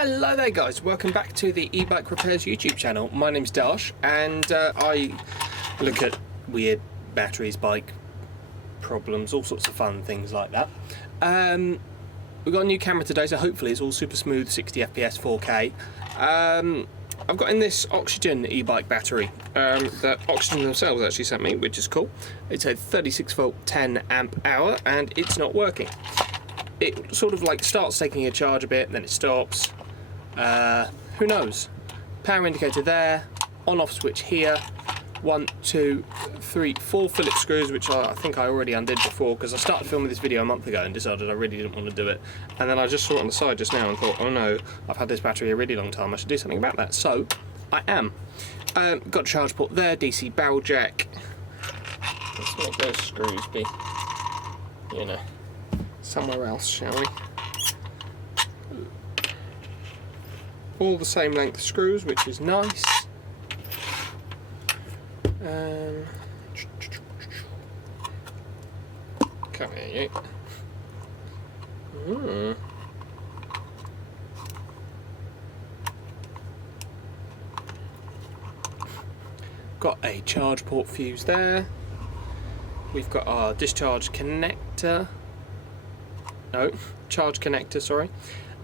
Hello there guys, welcome back to the e-bike repairs YouTube channel. My name's Dash and I look at weird batteries, bike problems, all sorts of fun things like that. We've got a new camera today, so hopefully it's all super smooth, 60 FPS 4K. I've got in this Oxygen e-bike battery that Oxygen themselves actually sent me, which is cool. It's a 36 volt 10 amp hour and it's not working. It sort of like starts taking a charge a bit, then it stops. Who knows? Power indicator there, on-off switch here, 1, 2, 3, 4 Phillips screws, which I think I already undid before because I started filming this video a month ago and decided I really didn't want to do it. And then I just saw it on the side just now and thought, oh no, I've had this battery a really long time, I should do something about that. So, I am. Got a charge port there, DC barrel jack. Let's make those screws be, you know, somewhere else, shall we? All the same length screws, which is nice. Come here, you. Got a charge port fuse there. We've got our discharge connector. No, charge connector, sorry.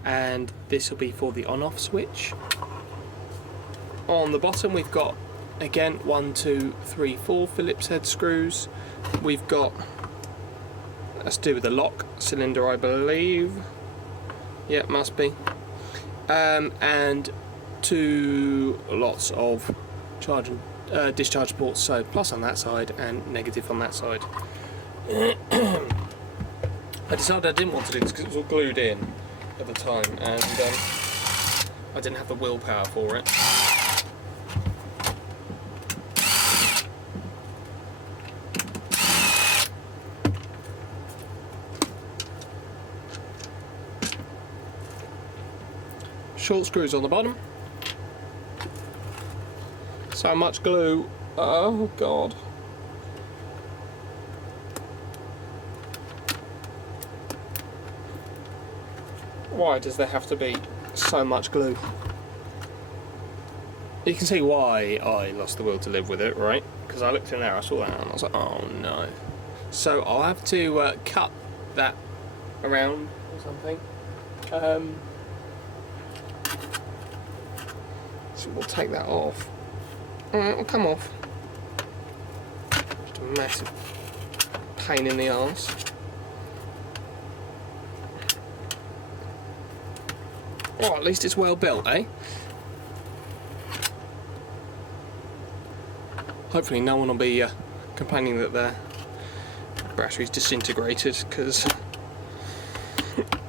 And this will be for the on-off switch. On the bottom we've got, again, 1, 2, 3, 4 Phillips head screws. We've got, that's to do with the lock cylinder, I believe. Yeah, must be. And 2 lots of charge and discharge ports, so plus on that side and negative on that side. I decided I didn't want to do this because it was all glued in at the time and I didn't have the willpower for it. Short screws on the bottom. So much glue. Oh god. Why does there have to be so much glue? You can see why I lost the will to live with it, right? Because I looked in there, I saw that and I was like, oh no. So I'll have to cut that around or something. So we'll take that off. It'll come off. Just a massive pain in the arse. Oh, at least it's well built, eh? Hopefully no one will be complaining that their battery's disintegrated, because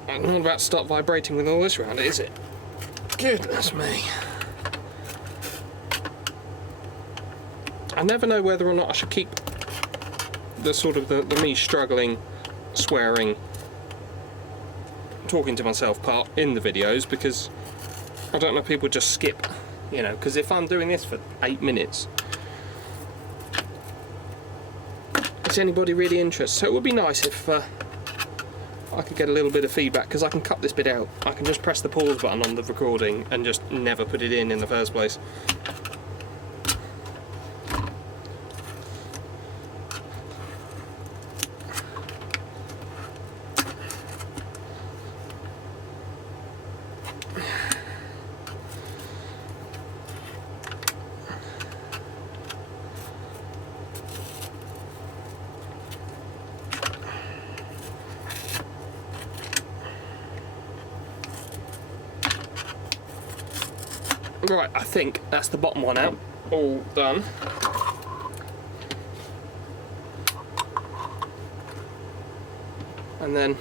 I'm not about to start vibrating with all this around it, is it? Goodness me. I never know whether or not I should keep the sort of the me struggling, swearing, talking to myself part in the videos, because I don't know if people just skip, you know, because if I'm doing this for 8 minutes, is anybody really interested? So it would be nice if I could get a little bit of feedback, because I can cut this bit out. I can just press the pause button on the recording and just never put it in the first place. Right, I think that's the bottom one out, all done. And then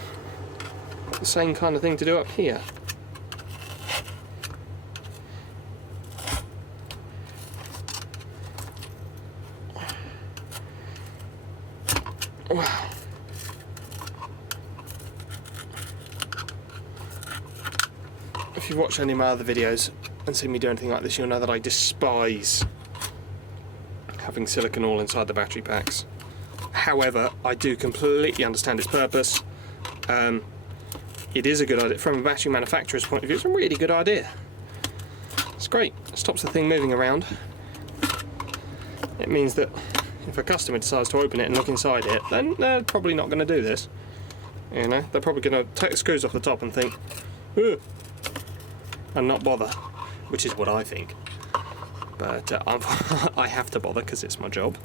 the same kind of thing to do up here. Wow. If you've watched any of my other videos and seen me do anything like this, you'll know that I despise having silicone all inside the battery packs. However, I do completely understand its purpose. it is a good idea. From a battery manufacturer's point of view, it's a really good idea. It's great. It stops the thing moving around. It means that if a customer decides to open it and look inside it, then they're probably not going to do this. You know, they're probably going to take the screws off the top and think, ugh, and not bother, which is what I think. But I have to bother because it's my job.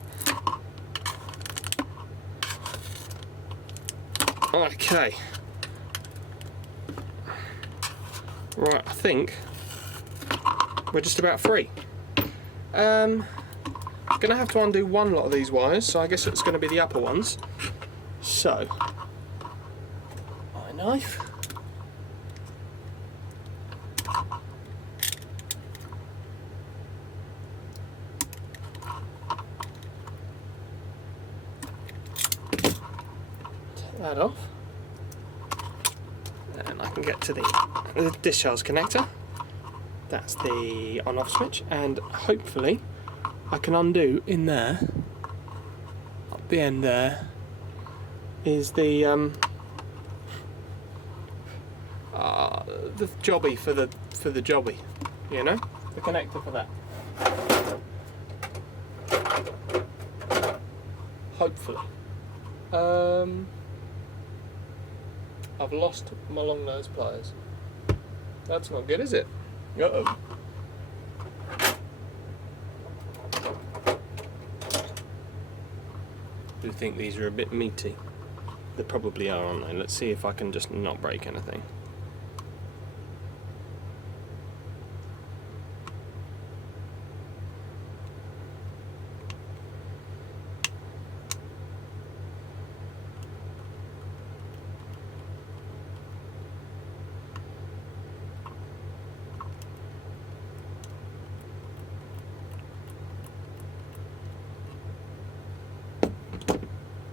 Okay. Right, I think we're just about free. I'm going to have to undo one lot of these wires, so I guess it's going to be the upper ones. So, my knife. Take that off. And I can get to the discharge connector. That's the on-off switch, and hopefully I can undo in there, up the end there, is the jobby for the jobby, you know, the connector for that. Hopefully. I've lost my long nose pliers. That's not good, is it? Uh-oh. Do think these are a bit meaty? They probably are, aren't they? Let's see if I can just not break anything.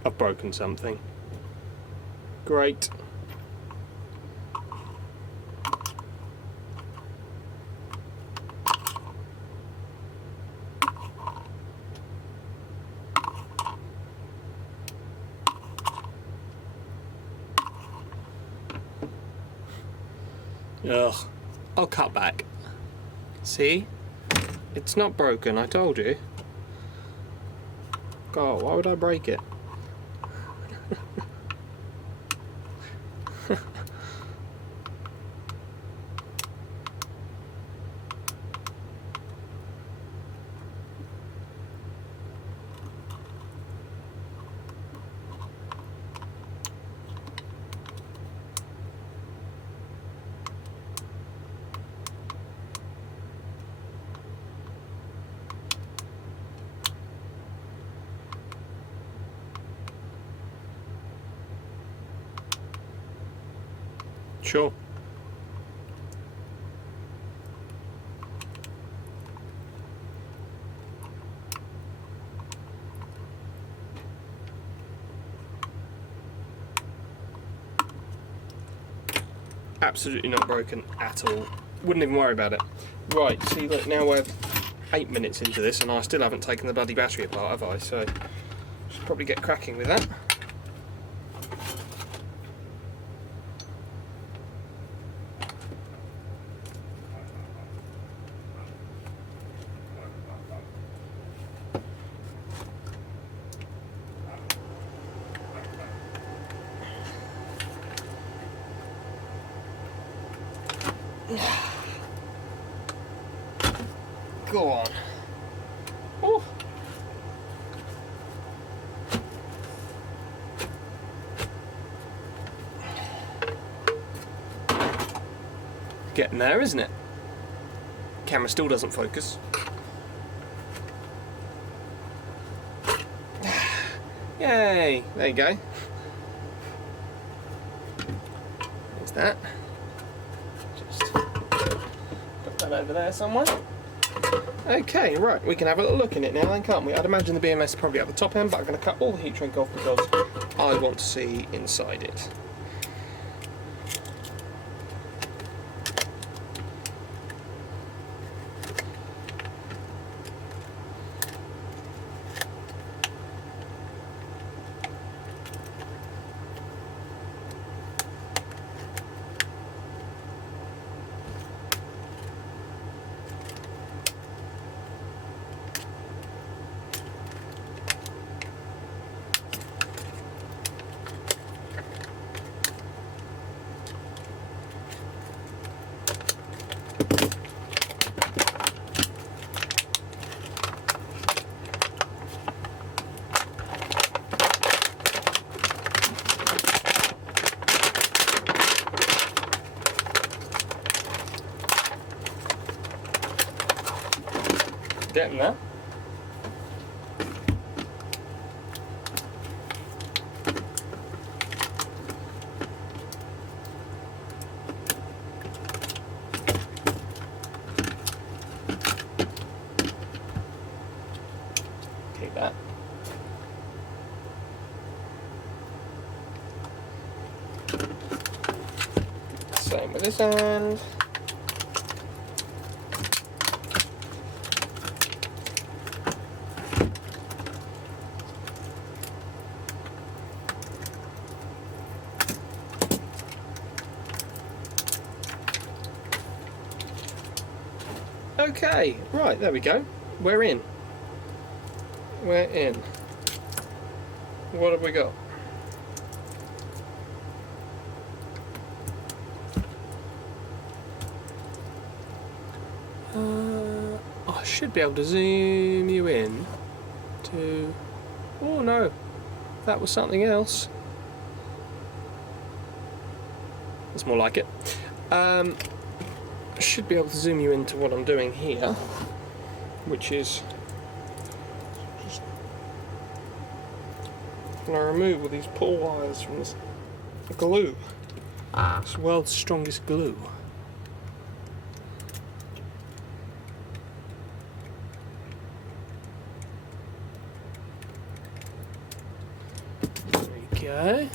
I've broken something. Great. Ugh. I'll cut back. See? It's not broken, I told you. God, why would I break it? Sure. Absolutely not broken at all. Wouldn't even worry about it. Right, see, look, now we're 8 minutes into this and I still haven't taken the bloody battery apart, have I? So, should probably get cracking with that. Go on. Oh. Getting there, isn't it? Camera still doesn't focus. Yay! There you go. There's that. Just put that over there somewhere. Okay, right, we can have a little look in it now then, can't we? I'd imagine the BMS is probably at the top end, but I'm going to cut all the heat shrink off because I want to see inside it. Getting there. Keep that. Same with this end. Okay, right, there we go. We're in. We're in. What have we got? I should be able to zoom you in to... Oh no, that was something else. That's more like it. I should be able to zoom you into what I'm doing here, which is just going to remove all these pull wires from this glue. It's the world's strongest glue. There we go.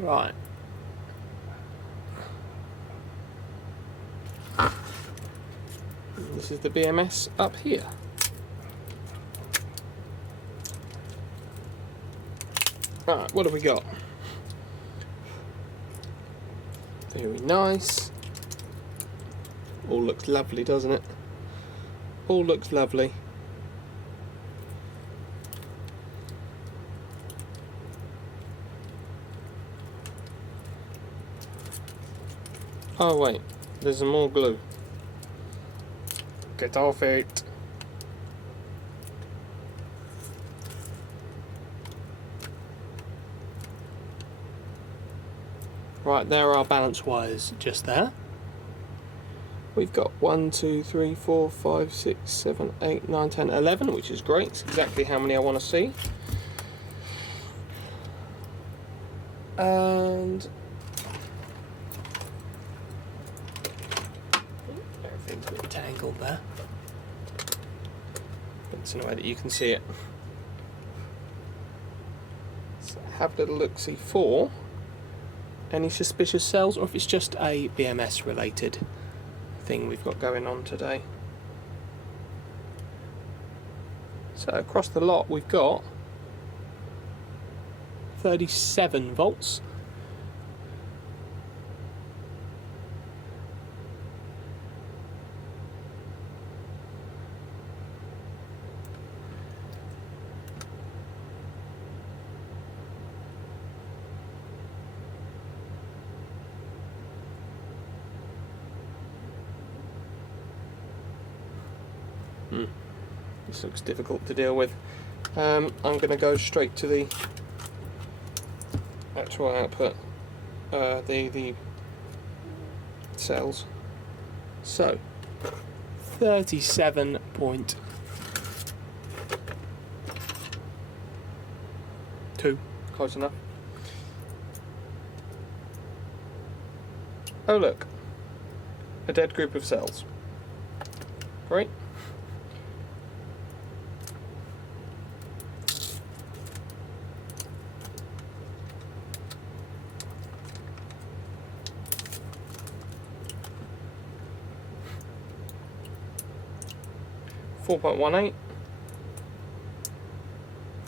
Right. This is the BMS up here. Right, what have we got? Very nice. All looks lovely, doesn't it? All looks lovely. Oh wait, there's some more glue. Get off it. Right, there are our balance wires just there. We've got 1, 2, 3, 4, 5, 6, 7, 8, 9, 10, 11, which is great. It's exactly how many I want to see. And everything's a bit tangled there. It's in a way that you can see it. So have a little look-see for any suspicious cells, or if it's just a BMS related thing we've got going on today. So across the lot we've got 37 volts. This looks difficult to deal with. I'm going to go straight to the actual output, the cells. So 37.2, close enough. Oh look, a dead group of cells. Great. Four 4.18,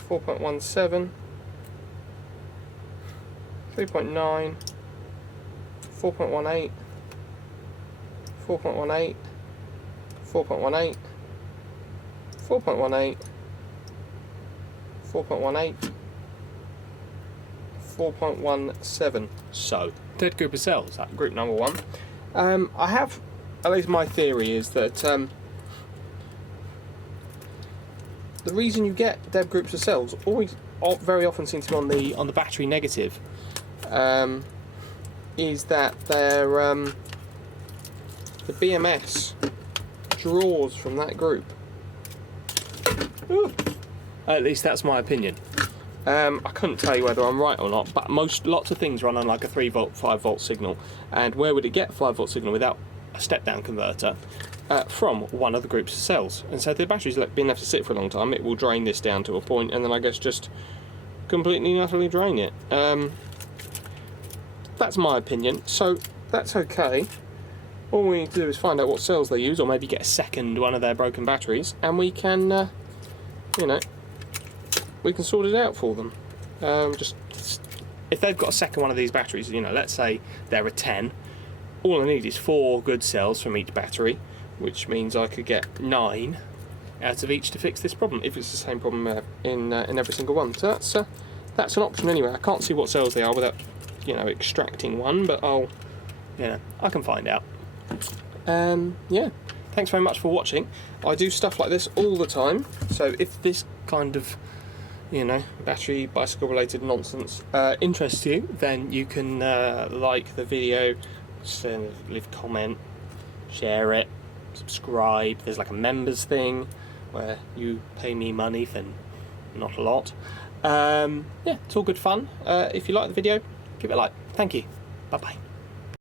4.17, 3.9, 4.18, 4.18, 4.18, 4.18, 4.18, 4.17. So, dead group of cells, that group number 1. I have, at least my theory is that the reason you get dead groups of cells very often seems to be on the battery negative, is that the BMS draws from that group. Ooh. At least that's my opinion. I couldn't tell you whether I'm right or not, but lots of things run on like a 3 volt, 5 volt signal, and where would it get a 5 volt signal without a step down converter? From one of the groups of cells. And so if the battery's been left to sit for a long time, it will drain this down to a point, and then I guess just completely and utterly drain it. That's my opinion, so that's okay. All we need to do is find out what cells they use, or maybe get a second one of their broken batteries, and we can, we can sort it out for them. Just if they've got a second one of these batteries, let's say they're a 10, all I need is 4 good cells from each battery, which means I could get 9 out of each to fix this problem, if it's the same problem in every single one. So that's an option anyway. I can't see what cells they are without, extracting one, but I can find out. Yeah, thanks very much for watching. I do stuff like this all the time, so if this kind of, battery, bicycle related nonsense interests you, then you can like the video, leave a comment, share it, subscribe. There's like a members thing where you pay me money for not a lot. Yeah, it's all good fun. If you like the video, give it a like. Thank you. Bye bye.